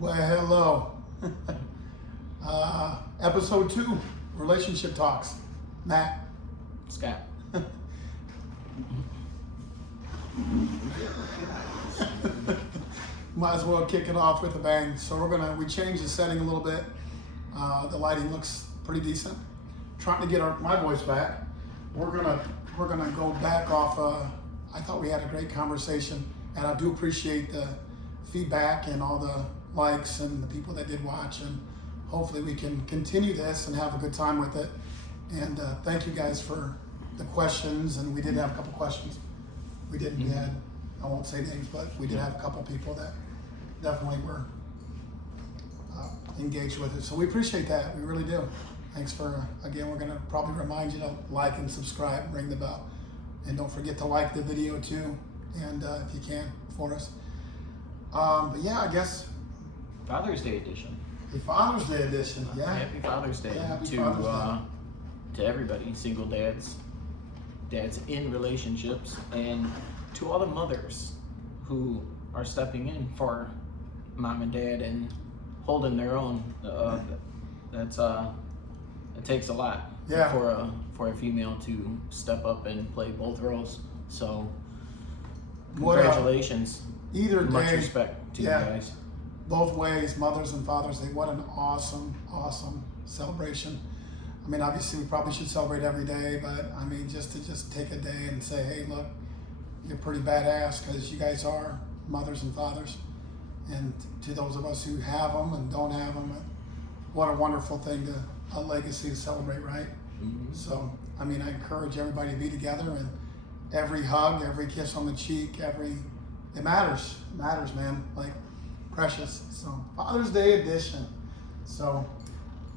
Well, hello. Episode 2, Relationship Talks. Matt. Scott. Might as well kick it off with a bang. So we changed the setting a little bit. The lighting looks pretty decent. Trying to get my voice back. We're gonna go back off. I thought we had a great conversation, and I do appreciate the feedback and all the likes and the people that did watch, and hopefully we can continue this and have a good time with it. And thank you guys for the questions, and we did have a couple questions. We had, I won't say names, but we did have a couple people that definitely were engaged with it. So we appreciate that, we really do. Thanks for, again, we're gonna probably remind you to like and subscribe, ring the bell. And don't forget to like the video too, and if you can, for us. But yeah, I guess. Father's Day edition. The Father's Day edition, yeah. Happy Father's Day to everybody, single dads, dads in relationships, and to all the mothers who are stepping in for mom and dad and holding their own. It takes a lot for a female to step up and play both roles. So congratulations. Much respect to you guys. Both ways, mothers and Fathers Day. What an awesome celebration. I mean, obviously we probably should celebrate every day, but I mean, just to take a day and say, hey, look, you're pretty badass, because you guys are mothers and fathers. And to those of us who have them and don't have them, what a wonderful thing, a legacy to celebrate, right? Mm-hmm. So, I mean, I encourage everybody to be together, and every hug, every kiss on the cheek, it matters, man, like precious. So, Father's Day edition. So,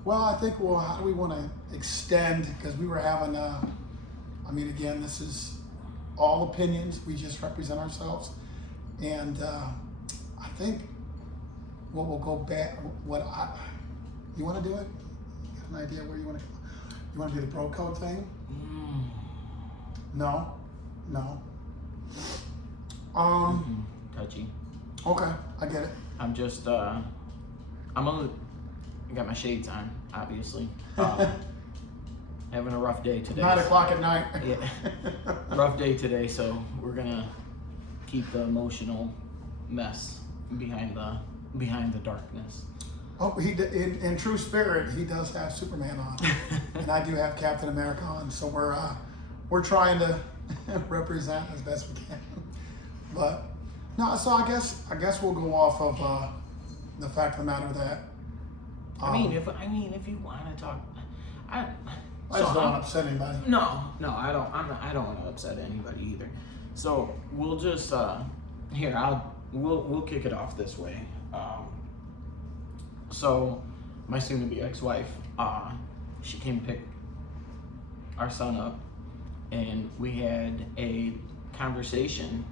well, I think, how do we want to extend, because we were having, I mean, again, this is all opinions, we just represent ourselves. And I think what we'll go back, you want to do it? You got an idea where you want to do the bro code thing? No. Touchy. Okay, I get it. I'm just, I got my shades on, obviously. Having a rough day today. 9 o'clock at night. Yeah. Rough day today, so we're gonna keep the emotional mess behind the darkness. Oh, in true spirit, he does have Superman on, and I do have Captain America on. So we're trying to represent as best we can. But no, so I guess we'll go off of the fact of the matter that. I mean, if you want to talk, I just don't want to upset anybody. No, I don't want to upset anybody either. So we'll just we'll kick it off this way. So my soon-to-be ex-wife, she came to pick our son up, and we had a conversation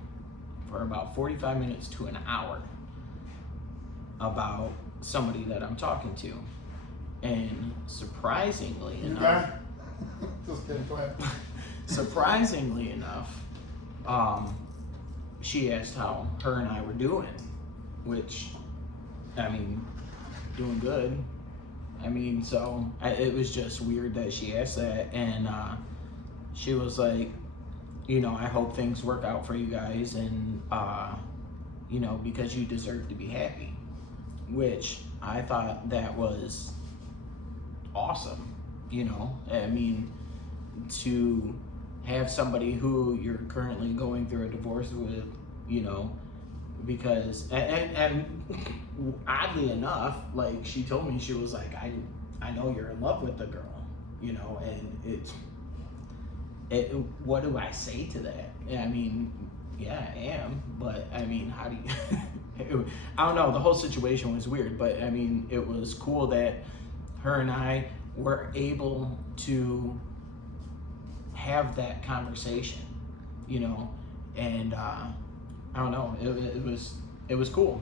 for about 45 minutes to an hour about somebody that I'm talking to. And surprisingly enough, just kidding, go ahead. Surprisingly enough, she asked how her and I were doing, which, I mean, doing good. I mean, so it was just weird that she asked that, and she was like, I hope things work out for you guys, and because you deserve to be happy, which I thought that was awesome. I mean, to have somebody who you're currently going through a divorce with, because and oddly enough, like, she told me, she was like, I know you're in love with the girl, and what do I say to that? I mean, yeah, I am, but I mean, how do you I don't know, the whole situation was weird, but I mean, it was cool that her and I were able to have that conversation, and I don't know, it was cool.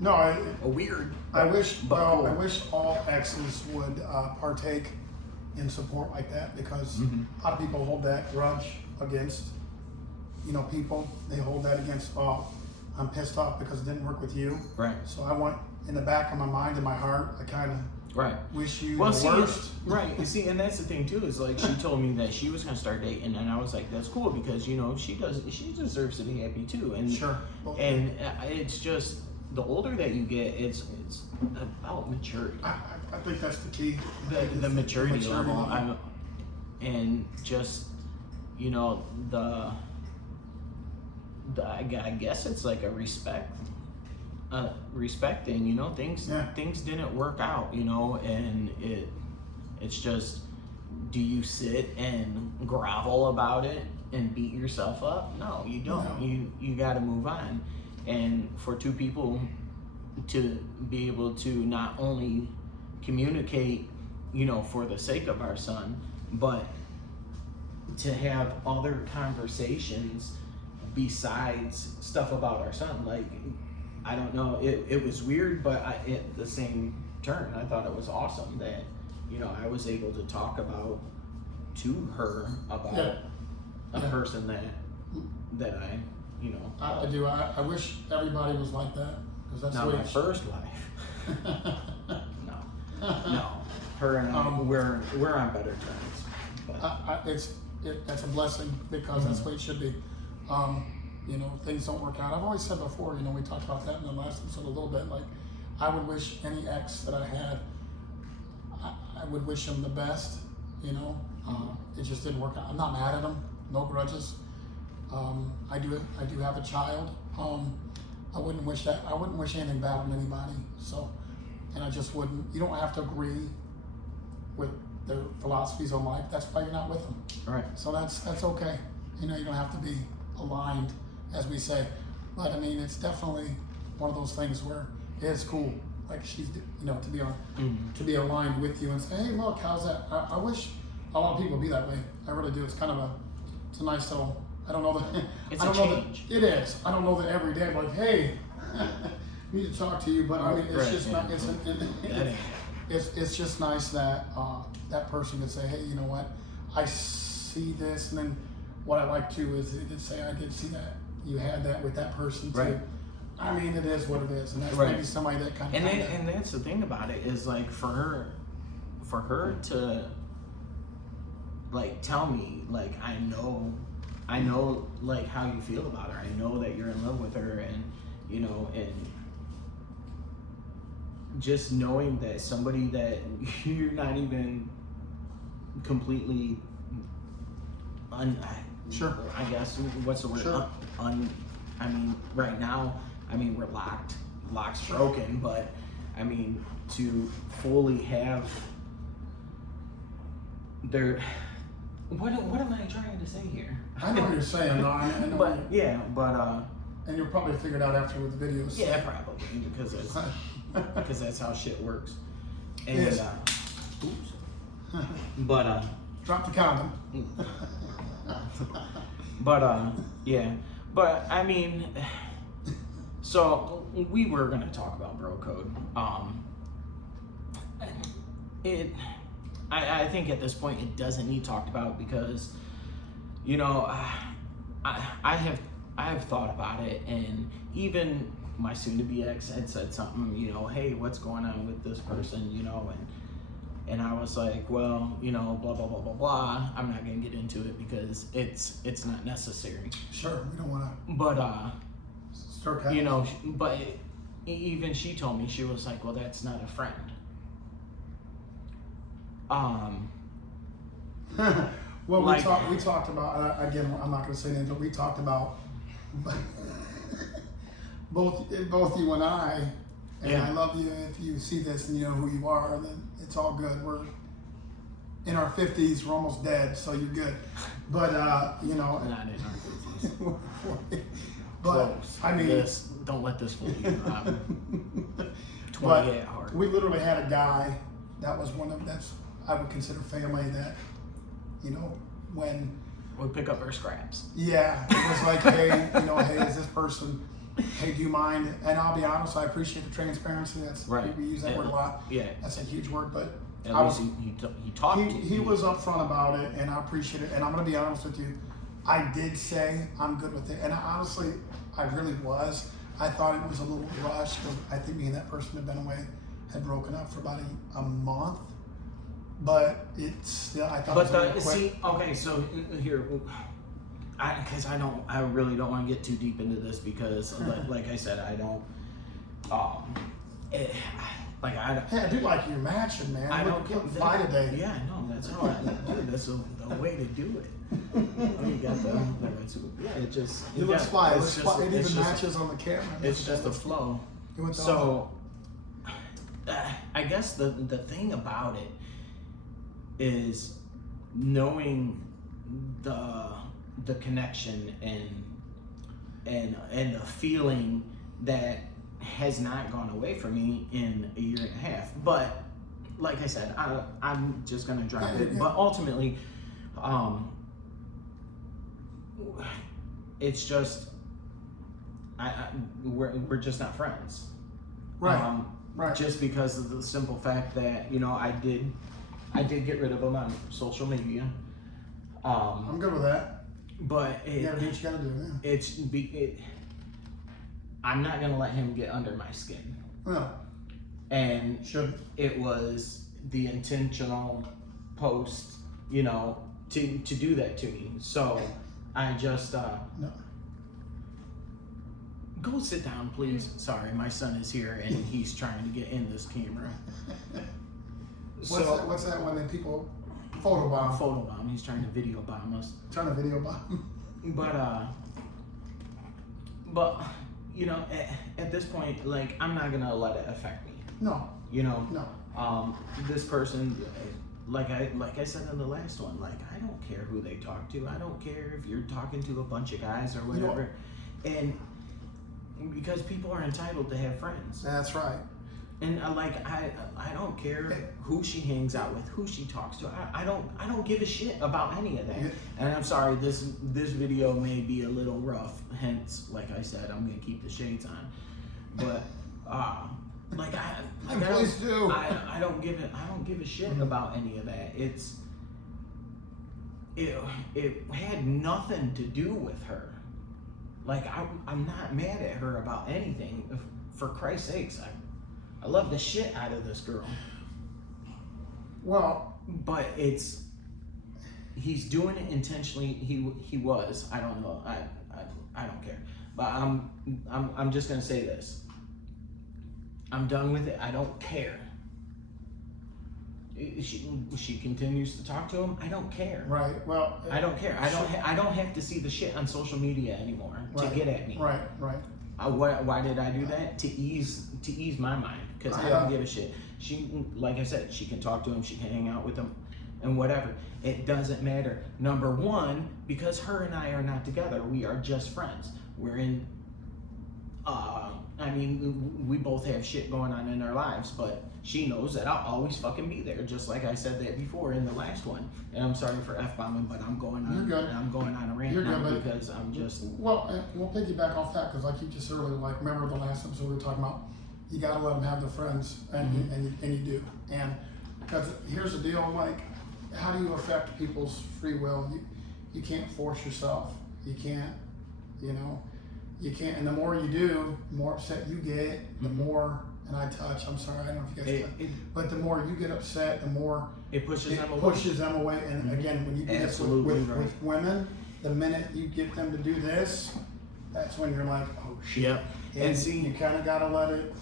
No, weird. I wish cool. I wish all exes would partake in support like that, because a lot of people hold that grudge against, people. They hold that against, I'm pissed off because it didn't work with you. Right. So I want, in the back of my mind and my heart, I kind of Right. wish you Well, the see, worst. right. You see, and that's the thing too, is like she told me that she was gonna start dating, and I was like, that's cool because you know she deserves to be happy too, and Sure. and it's just the older that you get, it's about maturity, I think that's the key. the maturity level, and just you know I guess it's like a respecting, you know, things didn't work out, you know, and it's just, do you sit and grovel about it and beat yourself up? No, you don't. No. You got to move on. And for two people to be able to not only communicate, you know, for the sake of our son, but to have other conversations besides stuff about our son, like, I don't know, it was weird, but at the same turn, I thought it was awesome that, you know, I was able to talk to her about a person that I, you know. I do. I wish everybody was like that, because that's Not the way my first wife. No. Her and I, we're on better terms. But. That's a blessing, because that's the way it should be. You know, things don't work out. I've always said before, you know, we talked about that in the last episode a little bit, like, I would wish any ex that I had, I would wish him the best, you know. It just didn't work out. I'm not mad at him, no grudges. I do have a child. I wouldn't wish anything bad on anybody. So, and I just wouldn't, you don't have to agree with their philosophies on life. That's why you're not with them. Right. So that's okay. You know, you don't have to be aligned, as we say. But I mean, it's definitely one of those things where it is cool, like she's, you know, to be aligned with you and say, hey, look, how's that? I wish a lot of people be that way. I really do. It's kind of it's a nice little, I don't know that. It's I don't a know change. that it is. I don't know that every day I'm like, hey, I need to talk to you. But I mean, it's just not. It's just nice that that person could say, hey, you know what? I see this, and then what I like too is it did say I did see that you had that with that person too. Right. I mean, it is what it is, and that's Right. maybe somebody that kind of. And that's the thing about it is, like, for her to like tell me, like, I know like how you feel about her. I know that you're in love with her, and you know, and just knowing that somebody that you're not even completely Sure. I guess, what's the word? Sure. I mean, right now, I mean, we're lock's broken, but I mean, to fully have what am I trying to say here? I know what you're saying. No, I know. But yeah, and you'll probably figure it out after with the videos. yeah, probably, because that's how shit works. And Yes. oops. But Drop the condom. yeah, but I mean, so we were gonna talk about bro code. I think at this point it doesn't need talked about, because, you know, I have thought about it, and even my soon-to-be ex had said something, you know, hey, what's going on with this person, you know, and I was like, well, you know, blah blah blah blah blah. I'm not gonna get into it because it's not necessary. Sure, we don't want to But start. you know, but even she told me, she was like, well, that's not a friend. Well, like, we talked about, again, I'm not going to say names, but we talked about both you and I, and Yeah. I love you. If you see this and you know who you are, then it's all good. We're in our 50s, we're almost dead, so you're good. But, you know. Not in our 50s. But, Close. I mean. Don't let this fool you. 20 But at heart. we literally had a guy that was I would consider family, that, you know, when. We pick up our scraps. Yeah, it was like, hey, you know, hey, is this person, hey, do you mind? And I'll be honest, I appreciate the transparency. That's Right. We use that word a lot. Yeah. That's a huge word, but At least he talked to you. he was upfront about it, and I appreciate it. And I'm gonna be honest with you, I did say I'm good with it, and honestly, I really was. I thought it was a little rushed because I think me and that person had been away, had broken up for about a month. But it's still, I thought it was a little quick. okay, so here, I really don't want to get too deep into this because, like I said, I don't, like I don't. Hey, I do like your matching, man. I don't get get fly today. Yeah, no, that's how dude, that's the way to do it. You got it just. It looks fly. It even just, matches on the camera. It's just a flow. So, I guess the thing about it is knowing the connection and the feeling that has not gone away from me in a year and a half. But like I said, I'm just gonna drop it. But ultimately, it's just we're just not friends. Right. Right. Just because of the simple fact that I did get rid of him on social media. I'm good with that. But You gotta do what you gotta do, man. I'm not gonna let him get under my skin. Well, And shouldn't. it was the intentional post, to do that to me. So I just No. go sit down, please. Sorry, my son is here and he's trying to get in this camera. What's that when people photobomb? Photobomb. He's trying to video bomb us. Trying to video bomb. But at this point, like, I'm not gonna let it affect me. No. No. This person, like I said in the last one, like, I don't care who they talk to. I don't care if you're talking to a bunch of guys or whatever. And because people are entitled to have friends. That's right. And I don't care who she hangs out with, who she talks to. I don't give a shit about any of that. Yeah. And I'm sorry, this video may be a little rough. Hence, like I said, I'm gonna keep the shades on. But Please do. I don't give a shit about any of that. It had nothing to do with her. Like, I'm not mad at her about anything. For Christ's sakes, I love the shit out of this girl. Well, but he's doing it intentionally. He was. I don't know. I don't care. But I'm just gonna say this. I'm done with it. I don't care. She continues to talk to him. I don't care. right. Well, I don't care. I don't have to see the shit on social media anymore to Right. get at me. Right. Right. Why did I do that? To ease my mind, because I don't give a shit. She, like I said, she can talk to him, she can hang out with him, and whatever. It doesn't matter. Number one, because her and I are not together, we are just friends. We're in. We both have shit going on in our lives, but she knows that I'll always fucking be there, just like I said that before in the last one. And I'm sorry for F-bombing, but I'm going on. You're good. I'm going on a rant You're now good, because I'm just. Well, we'll piggyback off that because, like you just earlier, like remember the last episode we were talking about, you gotta let them have their friends, and you do. And because here's the deal, like, how do you affect people's free will? You can't force yourself. You can't, you can't. And the more you do, the more upset you get. The more, and I touch. I'm sorry, I don't know if you guys touch, but the more you get upset, the more it pushes them away. Pushes them away. And again, when you do this with women, the minute you get them to do this, that's when you're like, oh shit. Yep. And see, you kind of gotta let it.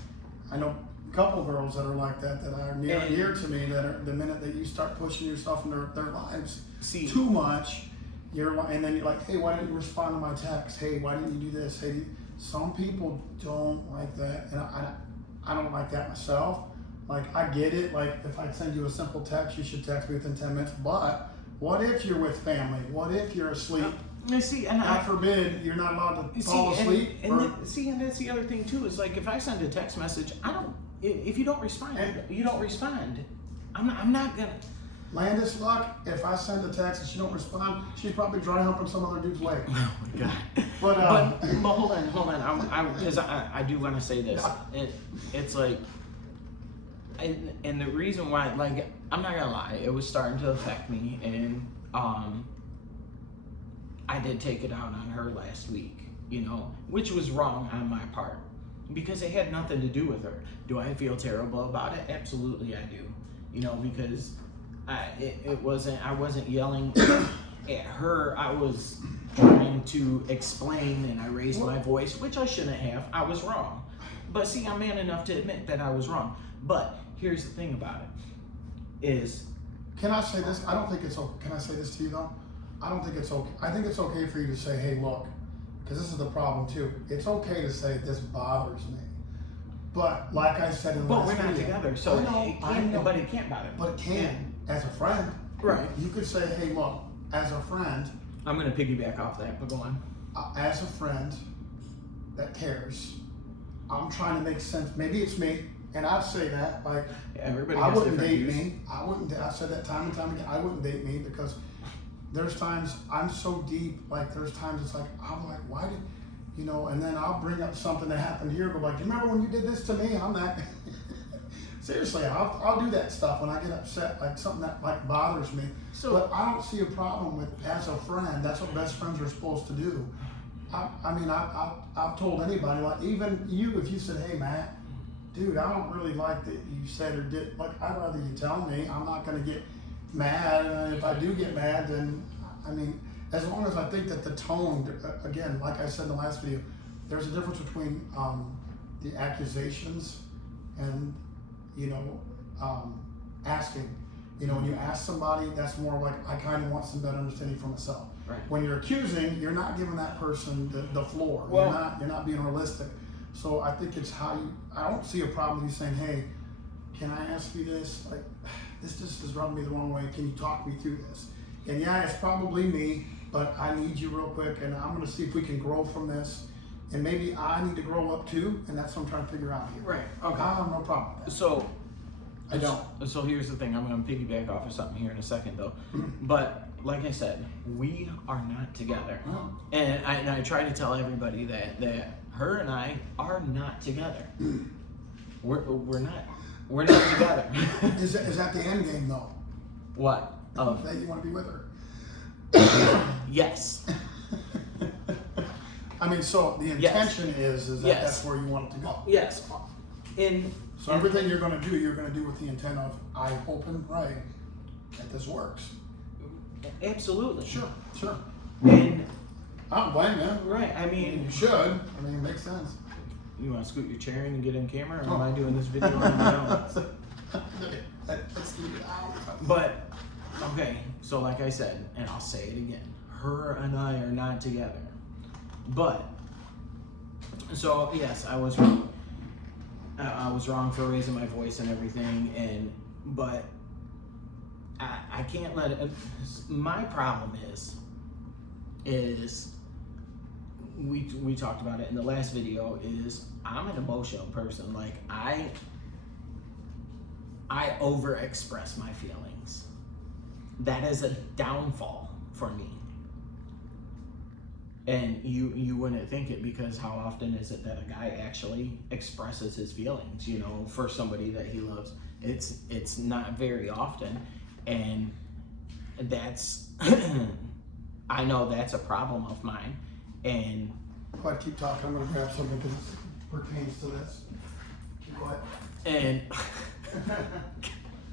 I know a couple girls that are like that are near and dear to me. That are the minute that you start pushing yourself in their lives too much, you're like, and then you're like, hey, why didn't you respond to my text? Hey, why didn't you do this? Hey, some people don't like that, and I don't like that myself. Like, I get it. Like, if I send you a simple text, you should text me within 10 minutes. But what if you're with family? What if you're asleep? God forbid you're not allowed to fall asleep. And that's the other thing too. Is like, if I send a text message, if you don't respond, you don't respond. I'm not gonna. Landis luck, if I send a text and she don't respond, she's probably dry humping some other dude's leg. Oh my god. But hold on. Because I do want to say this. It's like, and the reason why, like, I'm not gonna lie, it was starting to affect me, and I did take it out on her last week, you know, which was wrong on my part because it had nothing to do with her. Do I feel terrible about it? Absolutely I do. You know, because I wasn't yelling at her. I was trying to explain, and I raised my voice, which I shouldn't have. I was wrong. But see, I'm man enough to admit that I was wrong. But here's the thing about it is, can I say this? I don't think it's okay. Can I say this to you though? I don't think it's okay. I think it's okay for you to say, hey, look, because this is the problem too. It's okay to say this bothers me. But like I said in the last we're not video, together, so I know. but it can't bother me. But it can, as a friend. Right. You could say, hey, look, as a friend, I'm gonna piggyback off that, but go on. as a friend that cares, I'm trying to make sense. Maybe it's me, and I'd say that, like, Everybody I has wouldn't different date views. me. I wouldn't. I said that time and time again. I wouldn't date me because there's times I'm so deep. Like there's times it's like I'm like, why did, you know? And then I'll bring up something that happened here, but like, do you remember when you did this to me? I'm that. Seriously, I'll do that stuff when I get upset, like something that like bothers me. So- but I don't see a problem with as a friend. That's what best friends are supposed to do. I mean, I've told anybody, like even you, if you said, hey Matt, dude, I don't really like that you said or did, like I'd rather you tell me. I'm not gonna get mad, and if I do get mad, then I mean, as long as I think that the tone, again, like I said in the last video, there's a difference between the accusations and, you know, asking. You know, when you ask somebody, that's more like, I kind of want some better understanding for myself. Right. When you're accusing, you're not giving that person the floor. Well- You're not being realistic. So I think it's how you, I don't see a problem with you saying, hey, can I ask you this? Like, this just is rubbing me the wrong way. Can you talk me through this? And yeah, it's probably me, but I need you real quick, and I'm gonna see if we can grow from this. And maybe I need to grow up too, and that's what I'm trying to figure out here. Right. Okay. I have no problem with that. So I don't. So here's the thing. I'm going to piggyback off of something here in a second, though. But like I said, we are not together, Oh. and I try to tell everybody that her and I are not together. We're not together. Is that the end game though? What? Of That you want to be with her? yes. I mean, so the intention is that Yes. that's where you want it to go. Yes. In So everything you're going to do with the intent of, I hope and pray that this works. absolutely. Sure. And I don't blame you. right. I mean, You should. I mean, it makes sense. you want to scoot your chair in and get in camera, or Oh. am I doing this video on my own? Let's leave it out. But okay, so like I said, and I'll say it again, her and I are not together. But so yes, I was wrong. I was wrong for raising my voice and everything, but I can't let it. My problem is we talked about it in the last video. Is I'm an emotional person. Like I overexpress my feelings. That is a downfall for me. And you wouldn't think it, because how often is it that a guy actually expresses his feelings, you know, for somebody that he loves? It's not very often, and that's I know that's a problem of mine. And Go ahead, keep talking. I'm going to grab something because it pertains to this. Go ahead. and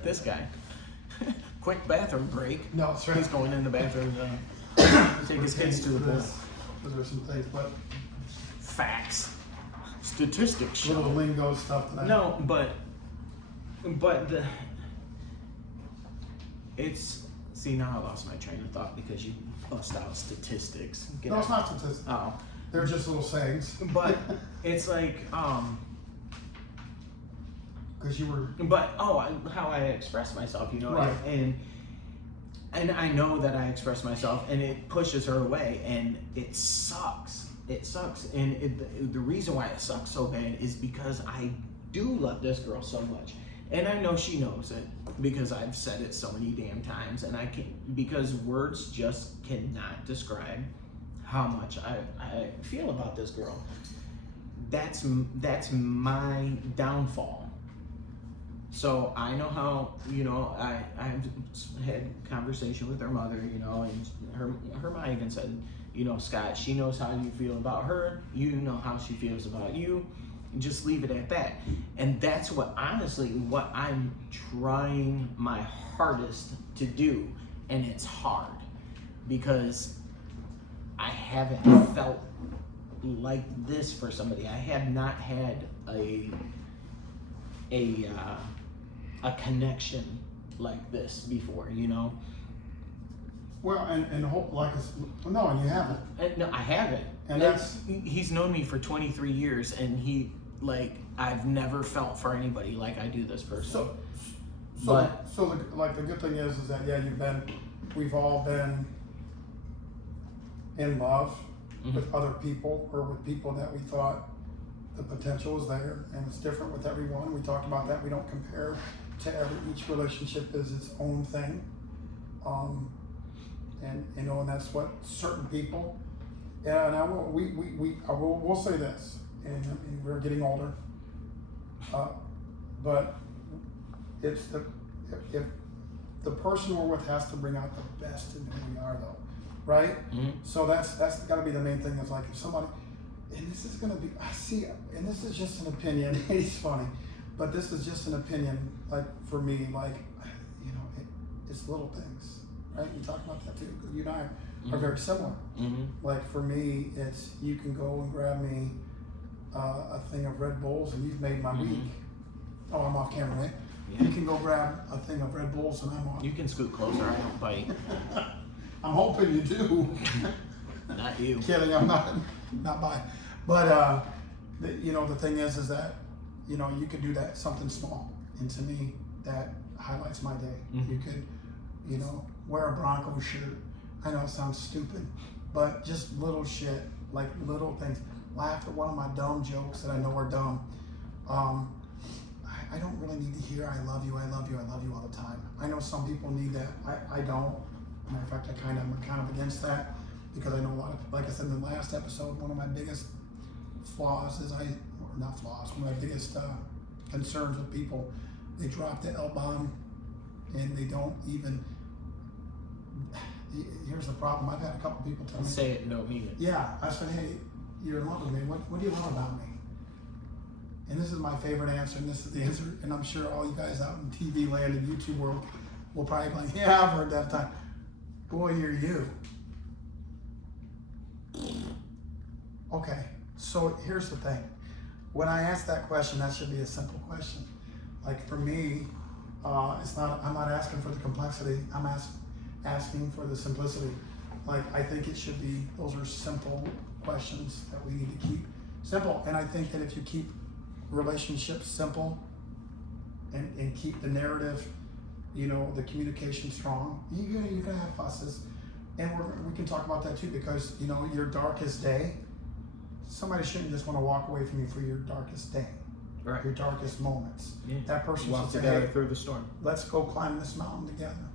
this guy, quick bathroom break. No, it's right. He's going in the bathroom take his kids to the pool. Those are some things, but Facts, statistics little show. lingo stuff that I No, but it's, see, now I lost my train of thought because you bust out statistics. Get No, it's out. not statistics. Oh, They're just little sayings. but it's like Because you were. but how I express myself, you know, Right. and I know that I express myself, and it pushes her away, and it sucks. It sucks, and the reason why it sucks so bad is because I do love this girl so much, and I know she knows it because I've said it so many damn times, and I can't, because words just cannot describe how much I feel about this girl. That's my downfall. So I know how, you know, I've had conversation with her mother, you know, and her mom even said, you know, Scott, she knows how you feel about her. You know how she feels about you. And just leave it at that. And that's what, honestly, what I'm trying my hardest to do. And it's hard because I haven't felt like this for somebody. I have not had a connection like this before, you know. Well, and hope like it's, no, and you haven't. No, I haven't. And that's, he's known me for 23 years, and he, like, I've never felt for anybody like I do this person. so the good thing is that yeah, we've all been in love with other people, or with people that we thought the potential was there, and it's different with everyone. We talked about that. We don't compare to each relationship is its own thing. And you know, and that's what certain people. Yeah, and we'll say this, and we're getting older, but it's if the person we're with has to bring out the best in who we are, though, right? So that's got to be the main thing. Is like if somebody, and this is gonna be, I see, and this is just an opinion. It's funny, but this is just an opinion. Like for me, like you know, it's little things, right? You talk about that too. You and I are very similar. Like for me, it's you can go and grab me a thing of Red Bulls and you've made my week. Oh, I'm off camera, right? Yeah. You can go grab a thing of Red Bulls and I'm on. You can scoot closer. I don't bite. I'm hoping you do. Not you. Kidding. I'm not by. But you know, the thing is that you know you could do that something small, and to me that highlights my day. You could, you know, wear a Broncos shirt. I know it sounds stupid, but just little shit, like little things. Laugh at one of my dumb jokes that I know are dumb. I don't really need to hear I love you, I love you, I love you all the time. I know some people need that. I don't. Matter of fact, I'm kind of against that because I know a lot of, like I said in the last episode, one of my biggest flaws is one of my biggest concerns with people, they drop the L-bomb and they don't even, here's the problem. I've had a couple people tell me. Say it and don't mean it. Yeah, I said, hey, you're in love with me. What do you love about me? And this is my favorite answer, and this is the answer, and I'm sure all you guys out in TV land and YouTube world will probably be like, yeah, I've heard that time. Boy, you're you. Okay, so here's the thing. When I ask that question, that should be a simple question. Like for me, I'm not asking for the complexity, I'm asking for the simplicity. Like I think it should be, those are simple questions that we need to keep simple. And I think that if you keep relationships simple and keep the narrative, you know, the communication strong, you're gonna have fusses. And we can talk about that too, because you know, your darkest day, somebody shouldn't just want to walk away from you for your darkest day. Right. Your darkest moments. Yeah. That person walk should together say, hey, through the storm. Let's go climb this mountain together.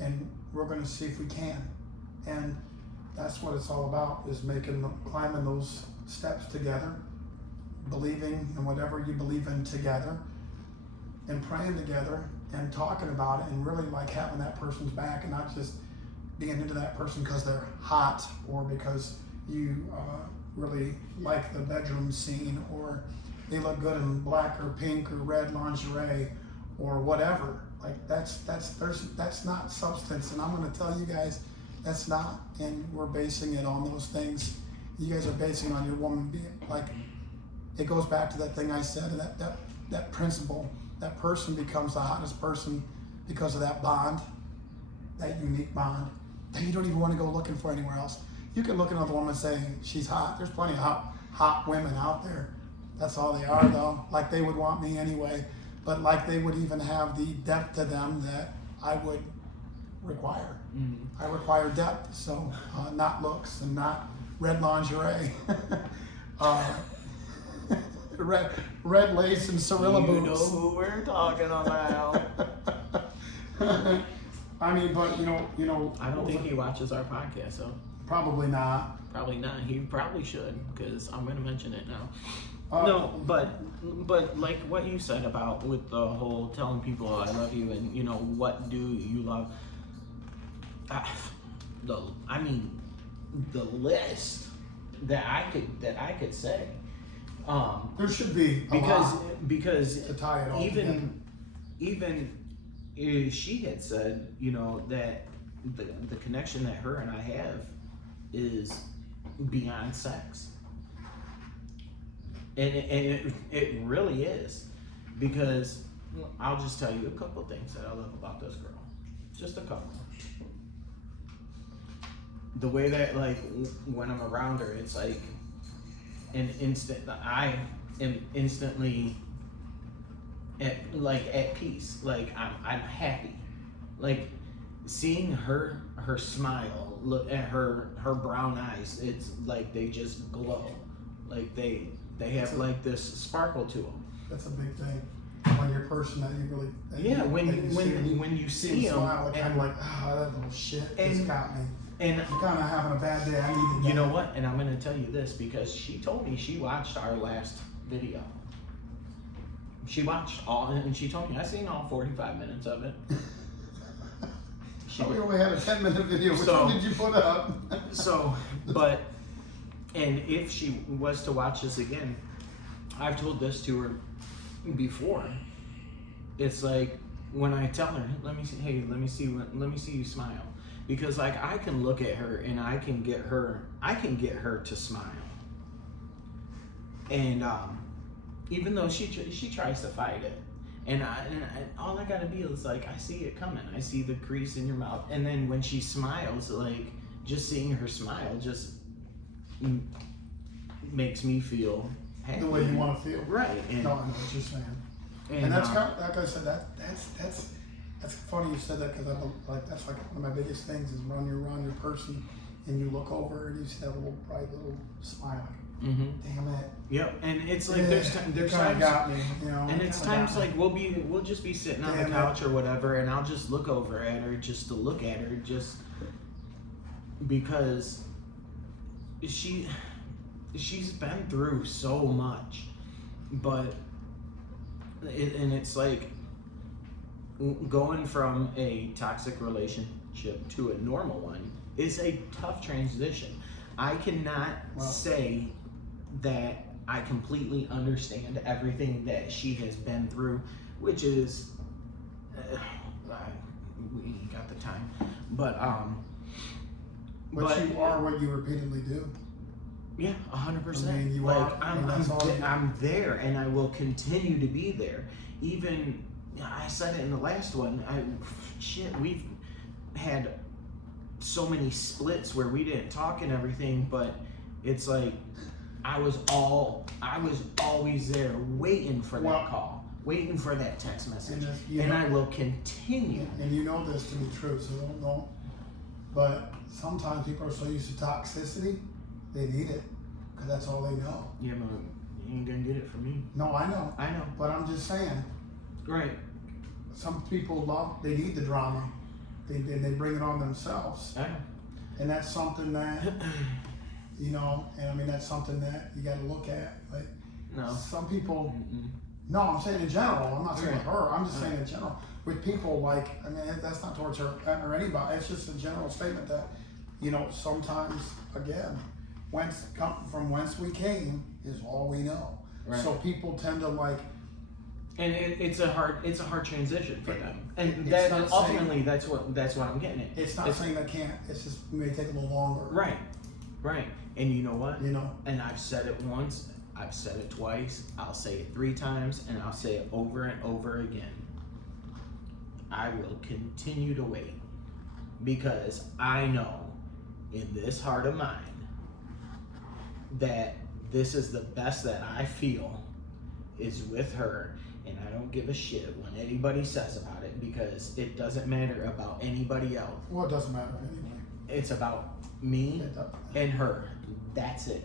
And we're gonna see if we can. And that's what it's all about, is climbing those steps together, believing in whatever you believe in together, and praying together, and talking about it, and really like having that person's back, and not just being into that person because they're hot, or because you really like the bedroom scene, or they look good in black or pink or red lingerie, or whatever. Like that's not substance, and I'm going to tell you guys that's not. And we're basing it on those things. You guys are basing it on your woman being like. It goes back to that thing I said, and that principle. That person becomes the hottest person because of that bond, that unique bond, that you don't even want to go looking for anywhere else. You can look at another woman and say she's hot. There's plenty of hot women out there. That's all they are, though. Like they would want me anyway, but like they would even have the depth to them that I would require. I require depth, so not looks and not red lingerie. Red lace and Cirilla boots. You know who we're talking about. I mean, but you know. I don't think he watches our podcast, so. Probably not. Probably not. He probably should, because I'm going to mention it now. No, but like what you said about with the whole telling people I love you, and what do you love? I mean, the list that I could say. There should be a lot Because to tie it all together. even she had said, you know, that the connection that her and I have is beyond sex, and it really is, because I'll just tell you a couple of things that I love about this girl, just a couple. The way that, like, when I'm around her, it's like an instant. I am instantly at peace. Like I'm happy. Like seeing her smile, look at her brown eyes. It's like they just glow. Like they have like this sparkle to them. That's a big thing. When you're a person that you really when you see him, smile, kind of like, that little shit just got me. And I'm kind of having a bad day. I need to. You know what? And I'm gonna tell you this because she told me she watched our last video. She watched all, and she told me I seen all 45 minutes of it. We only had a 10-minute video. Which one did you put up? And if she was to watch this again, I've told this to her before. It's like when I tell her, let me see you smile, because like I can look at her and I can get her to smile, and even though she tries to fight it, and all I gotta be is like, I see it coming, I see the crease in your mouth, and then when she smiles, like just seeing her smile just makes me feel happy. The way you want to feel. Right. And, no, I know what you're saying. And that's kind of, like I said, that's funny you said that, because that's like one of my biggest things is when you're around your person and you look over and you see that little bright little smile. Mm-hmm. Damn it. Yep. And it's like there's times got me, you know. And it's times like we'll just be sitting on the couch or whatever, and I'll just look over at her just to look at her, just because she's been through so much, but it's like going from a toxic relationship to a normal one is a tough transition. I cannot say that I completely understand everything that she has been through, which is we ain't got the time, but you are what you repeatedly do. Yeah, 100%. I mean, you like are. I'm there, and I will continue to be there. Even I said it in the last one. We've had so many splits where we didn't talk and everything, but it's like I was always there, waiting for that call, waiting for that text message, and I will continue. And you know this to be true, so don't. But sometimes people are so used to toxicity. They need it, because that's all they know. Yeah, but you ain't gonna get it from me. No, I know. But I'm just saying. Right. Some people they need the drama. They bring it on themselves. I know. And that's something that, you know, and I mean, that's something that you gotta look at. Like, some people, no, I'm saying in general. I'm not saying with her. I'm just saying in general. With people, like, I mean, that's not towards her or anybody. It's just a general statement that, you know, sometimes, again, from whence we came is all we know. Right. So people tend to like, and it's a hard transition for them, and that ultimately that's what I'm getting at. It's not saying they can't. It's just it may take a little longer. Right. And you know what? You know. And I've said it once. I've said it twice. I'll say it 3 times, and I'll say it over and over again. I will continue to wait, because I know in this heart of mine that this is the best that I feel is with her, and I don't give a shit what anybody says about it, because it doesn't matter about anybody else. Well, it doesn't matter anyway. It's about me and her. That's it.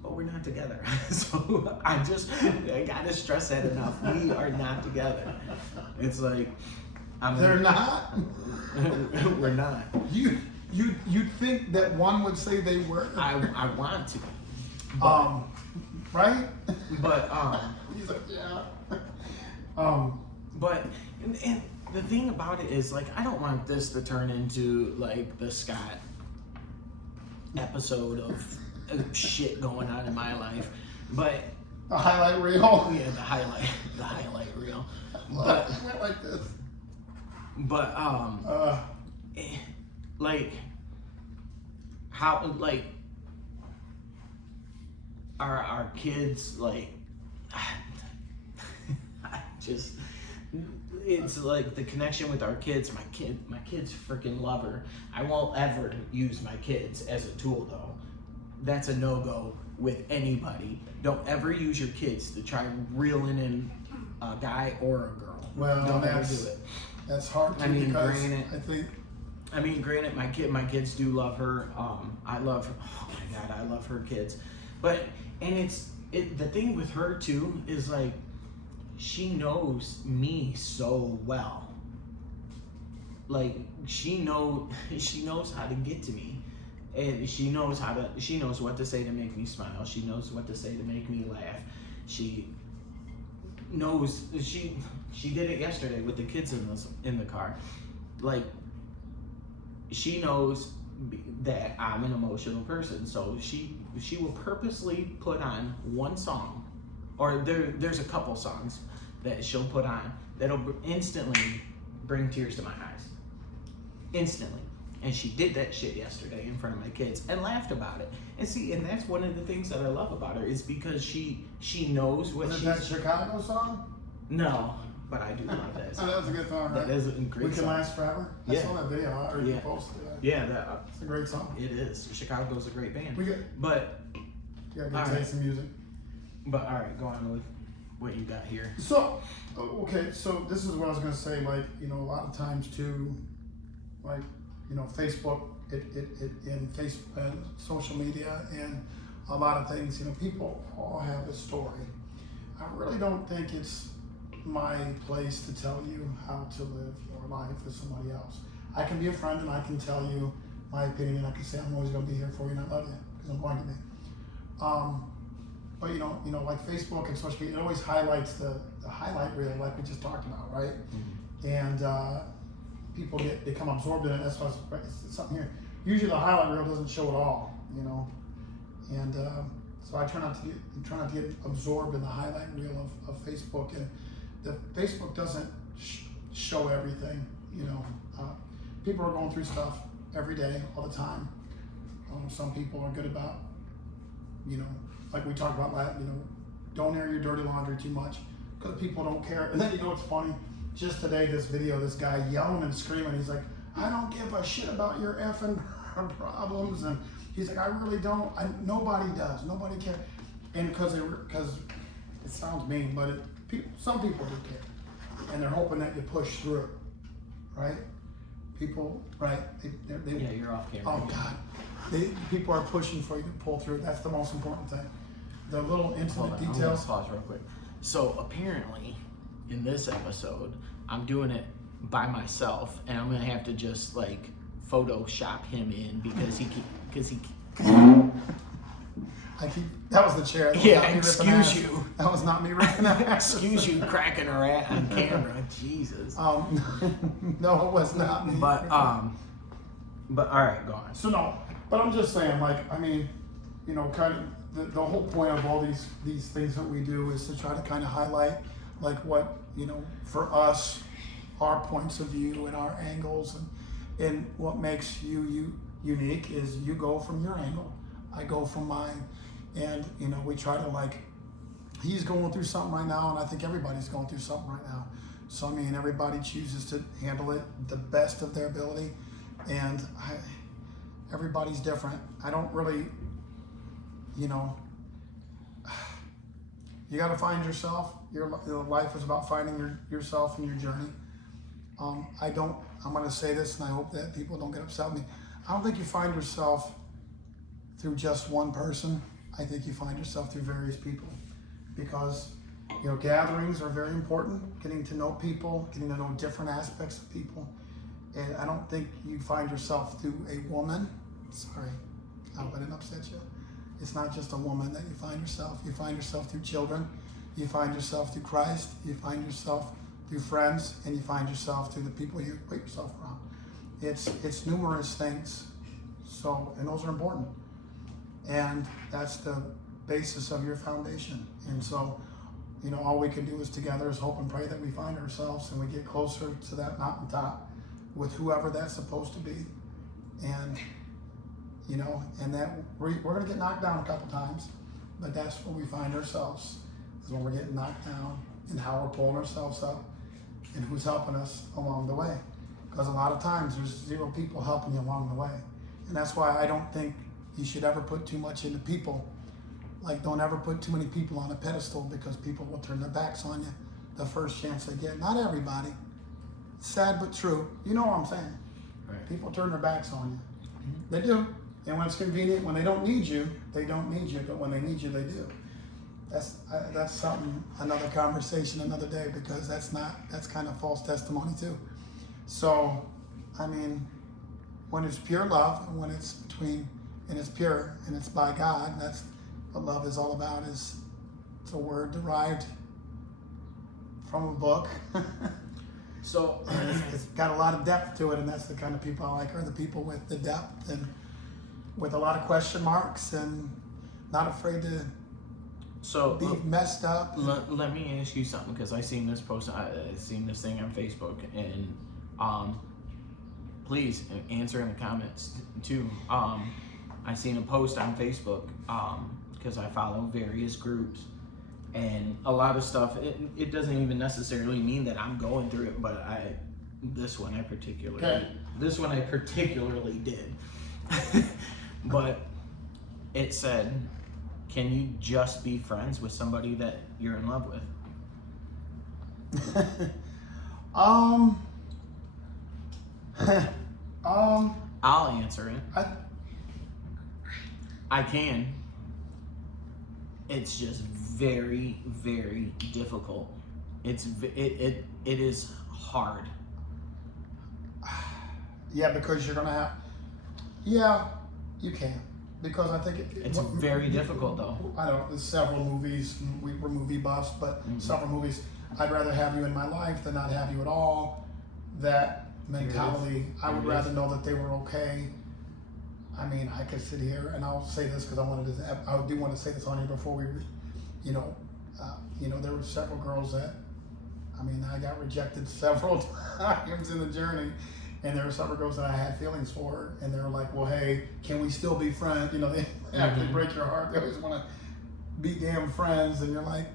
But we're not together. So I gotta stress that enough. We are not together. It's like they're not? We're not. You'd think that one would say they were. I want to. But, right? But he's like, yeah. But and the thing about it is, like, I don't want this to turn into like the Scott episode of shit going on in my life. But A highlight reel. yeah, the highlight reel. But I went like this. But like how like our kids like I just it's like the connection with our kids. My kids freaking love her. I won't ever use my kids as a tool though. That's a no-go with anybody. Don't ever use your kids to try reeling in a guy or a girl. Well, don't ever do it. That's hard too, I mean, because granted, I think granted, my kids do love her. I love her. Oh my God, I love her kids. But the thing with her too is like she knows me so well. Like she knows how to get to me, and she knows what to say to make me smile. She knows what to say to make me laugh. She knows she did it yesterday with the kids in the car. Like she knows that I'm an emotional person, so she will purposely put on one song, or there's a couple songs that she'll put on that'll instantly bring tears to my eyes, instantly. And she did that shit yesterday in front of my kids and laughed about it. And that's one of the things that I love about her is because she knows what she's... Is that Chicago song? No, but I do love that Oh, song. that was a good song, right? That is a great We Can song. Last Forever? I Yeah. saw that video. I already Yeah. posted that. Yeah, It's a great song. it is. Chicago's a great band. We get, But yeah, good All taste in music. all right, go on with what you got here. So, okay, so this is what I was gonna say. Like, you know, a lot of times too, like, you know, Facebook, and social media, and a lot of things. You know, people all have a story. I really don't think it's my place to tell you how to live your life with somebody else. I can be a friend and I can tell you my opinion. I can say I'm always gonna be here for you and I love you because I'm going to be. But you know, like Facebook and social media, it always highlights the highlight reel, like we just talked about, right? Mm-hmm. And people become absorbed in it. That's why it's something here. Usually the highlight reel doesn't show it all, you know. And so I try not to get absorbed in the highlight reel of Facebook. And the Facebook doesn't show everything, you know. People are going through stuff every day, all the time. Some people are good about, you know, like we talked about that, you know, don't air your dirty laundry too much because people don't care. And then you know what's funny? Just today, this video, this guy yelling and screaming. He's like, I don't give a shit about your effing problems. And he's like, I really don't. Nobody does. Nobody cares. And because it sounds mean, but some people do care. And they're hoping that you push through it, right? People, right? Yeah, you're off camera. Oh God. People are pushing for you to pull through. That's the most important thing. The little intimate details. I'm gonna pause real quick. So apparently, in this episode, I'm doing it by myself, and I'm gonna have to just like Photoshop him in because That was the chair. That was yeah, not me ripping excuse ass. you. That was not me ripping ass. Excuse you, cracking her at on camera. Jesus. No, it was not me. But all right, go on. So no, but I'm just saying, like, I mean, you know, kind of the whole point of all these things that we do is to try to kind of highlight, like, what, you know, for us, our points of view and our angles, and what makes you unique is you go from your angle, I go from mine, and you know, we try to, like, he's going through something right now, and I think everybody's going through something right now. So I mean, everybody chooses to handle it the best of their ability, and everybody's different. I don't really, you know, you got to find yourself. Your life is about finding yourself and your journey. I'm going to say this, and I hope that people don't get upset with me. I don't think you find yourself through just one person. I think you find yourself through various people, because, you know, gatherings are very important. Getting to know people, getting to know different aspects of people. And I don't think you find yourself through a woman. Sorry, I hope I didn't upset you. It's not just a woman that you find yourself. You find yourself through children. You find yourself through Christ. You find yourself through friends, and you find yourself through the people you put yourself around. It's numerous things. So, and those are important. and that's the basis of your foundation. And so, you know, all we can do is together is hope and pray that we find ourselves and we get closer to that mountaintop with whoever that's supposed to be. And, you know, and that we're going to get knocked down a couple times, but that's where we find ourselves, is when we're getting knocked down and how we're pulling ourselves up and who's helping us along the way. Because a lot of times there's zero people helping you along the way. And that's why I don't think you should ever put too much into people. Like, don't ever put too many people on a pedestal, because people will turn their backs on you the first chance they get. Not everybody. Sad but true. You know what I'm saying? Right. People turn their backs on you. They do. And when it's convenient, when they don't need you, they don't need you. But when they need you, they do. That's something, another conversation another day, because that's kind of false testimony too. So, I mean, when it's pure love, and when it's and it's pure and it's by God, that's what love is all about. It's a word derived from a book. So It's got a lot of depth to it, and that's the kind of people I like, are the people with the depth and with a lot of question marks and not afraid to be messed up. Let me ask you something, because I seen this post, I seen this thing on Facebook, and please answer in the comments too. I seen a post on Facebook, because I follow various groups, and a lot of stuff, it doesn't even necessarily mean that I'm going through it, but this one I particularly did. But it said, can you just be friends with somebody that you're in love with? I'll answer it. I can. It's just very, very difficult. It is hard. Yeah, because you're gonna have. Yeah, you can, because I think it's very difficult though. I don't. There's several movies. We're movie buffs, but several movies. I'd rather have you in my life than not have you at all. That mentality. I would rather know that they were okay. I mean, I could sit here and I'll say this because I do want to say this on here before we, there were several girls that, I mean, I got rejected several times in the journey, and there were several girls that I had feelings for, and they were like, well, hey, can we still be friends? You know, they after they break your heart, they always want to be damn friends, and you're like,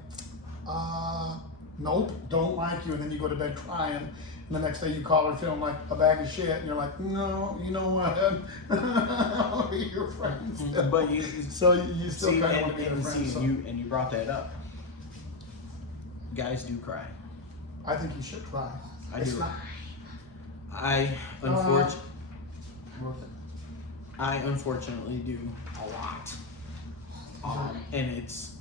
nope, don't like you, and then you go to bed crying. And the next day you call her feeling like a bag of shit, and you're like, no, you know what? I'll be your friend still. But you still kind of want to be your friend. So. You brought that up. Guys do cry. I think you should cry. I do. I unfortunately do a lot. And it's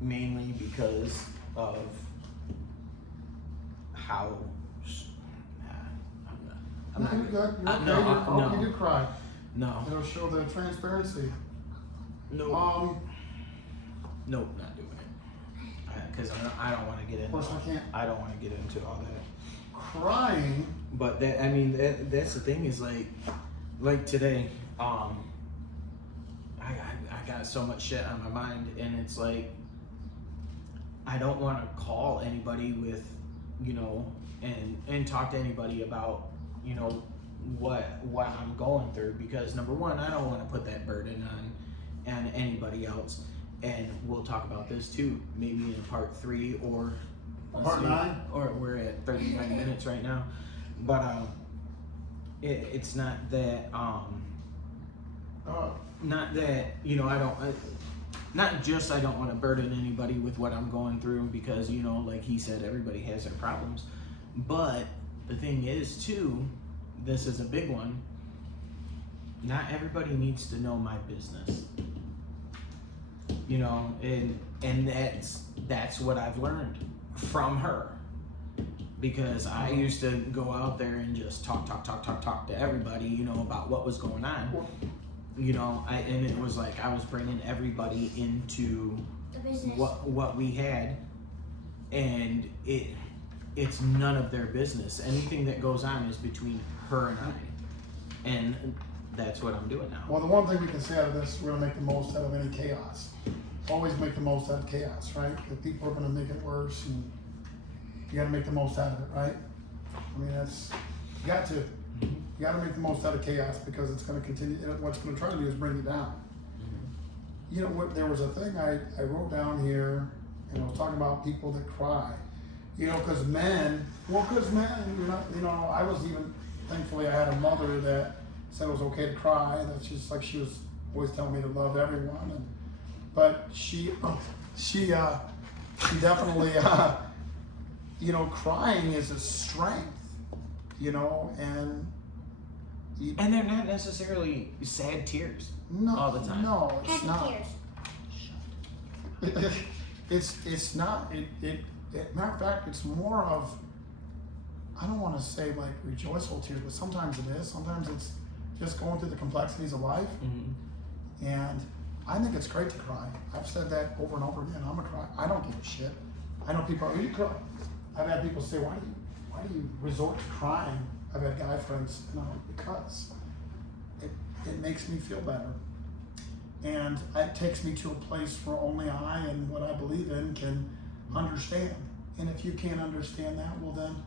mainly because of how. I'm not good. You do cry. No. It'll show the transparency. No. Nope, not doing it. Because I don't want to get into. Of course, I can't. I don't want to get into all that. Crying. But that's the thing is like today, I got so much shit on my mind, and it's like I don't want to call anybody with, and talk to anybody about, what I'm going through, because number one, I don't want to put that burden on anybody else. And we'll talk about this too, maybe in part 3 or part 9, or we're at 39 minutes right now. But it's not that not that I don't want to burden anybody with what I'm going through, because like he said, everybody has their problems. But the thing is too, this is a big one, not everybody needs to know my business, and that's what I've learned from her, because I used to go out there and just talk to everybody, about what was going on, and it was like I was bringing everybody into what we had, and it's none of their business. Anything that goes on is between her and I. And that's what I'm doing now. Well, the one thing we can say out of this, we're gonna make the most out of any chaos. Always make the most out of chaos, right? Because people are gonna make it worse, and you gotta make the most out of it, right? I mean, you got to. You gotta make the most out of chaos, because it's gonna continue, what's gonna try to do is bring you down. You know what, there was a thing I wrote down here, and I was talking about people that cry. You know, because men, I was even, thankfully I had a mother that said it was okay to cry. That's just like, she was always telling me to love everyone. But she definitely, crying is a strength, and they're not necessarily sad tears all the time. No, it's Happy not. tears. It's not. Matter of fact, it's more of, I don't want to say like rejoiceful tears, but sometimes it is. Sometimes it's just going through the complexities of life. Mm-hmm. And I think it's great to cry. I've said that over and over again. I'm a cry. I don't give a shit. I know people are, you cry. I've had people say, why do you resort to crying? I've had guy friends, because it makes me feel better. And it takes me to a place where only I and what I believe in can understand. And if you can't understand that, well then,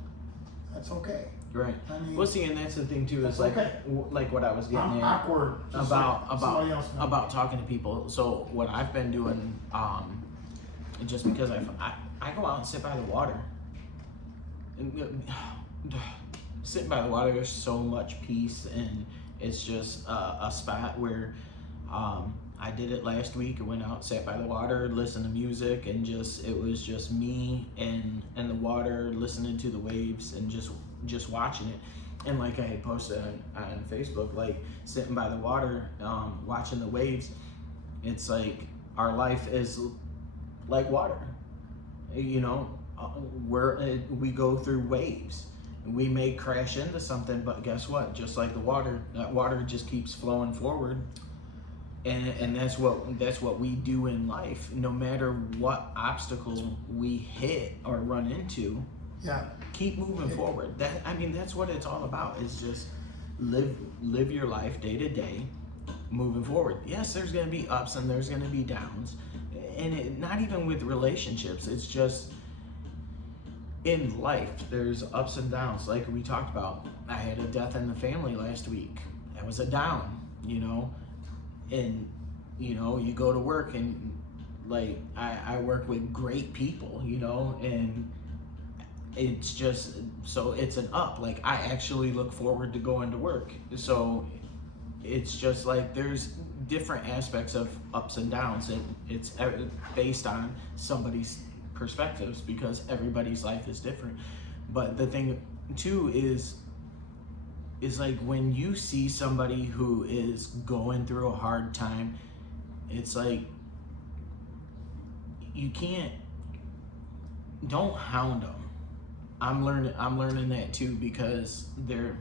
that's okay. Right. I mean, Well, see, and that's the thing too, is that's like, okay. like what I was getting I'm at awkward. Just like somebody else knows. about talking to people. So what I've been doing, just because I go out and sit by the water. And, sitting by the water, there's so much peace, and it's just a spot where I did it last week. I went out, sat by the water, listened to music, and it was just me and the water, listening to the waves, and just watching it. And like I had posted on Facebook, like sitting by the water, watching the waves. It's like our life is like water, we go through waves. We may crash into something, but guess what? Just like the water, that water just keeps flowing forward. And that's what we do in life. No matter what obstacle we hit or run into, keep moving forward. That's what it's all about. Is just live your life day to day, moving forward. Yes, there's gonna be ups and there's gonna be downs, and not even with relationships. It's just in life. There's ups and downs. Like we talked about, I had a death in the family last week. That was a down, And you go to work, and like I work with great people, and it's just, so it's an up. Like I actually look forward to going to work. So it's just like there's different aspects of ups and downs, and it's based on somebody's perspectives, because everybody's life is different. But the thing too is like when you see somebody who is going through a hard time, it's like don't hound them. I'm learning that too, because they're,